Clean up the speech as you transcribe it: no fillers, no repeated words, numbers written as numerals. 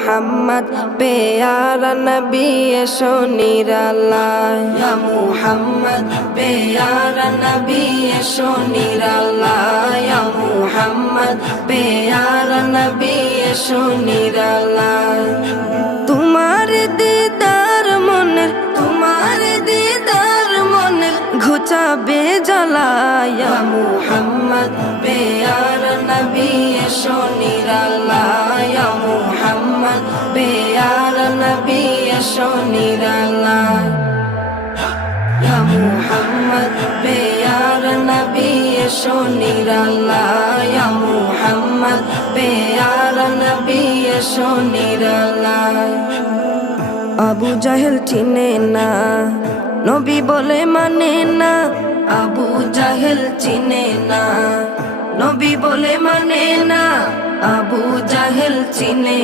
মুহাম্মদ প্যারা নবী এসো নিরালায় ইয়া মুহাম্মদ প্যারা নবী এসো নিরালায় ইয়া মুহাম্মদ প্যারা নবী এসো নিরালায় তোমার দিদার মনের ঘুচাবে জ্বালায় ইয়া মুহাম্মদ প্যারা নবী এসো নিরালায় ইয়া মুহাম্মদ প্যারা নবী এসো নিরালায় ইয়া মুহাম্মদ প্যারা নবী এসো নিরালায় ইয়া মুহাম্মদ প্যারা নবী এসো নিরালায় আবু জাহেল চিনে না নবী বলে মানে না আবু জাহেল চিনে না নবী বলে মানে না আবু জাহেল চিনে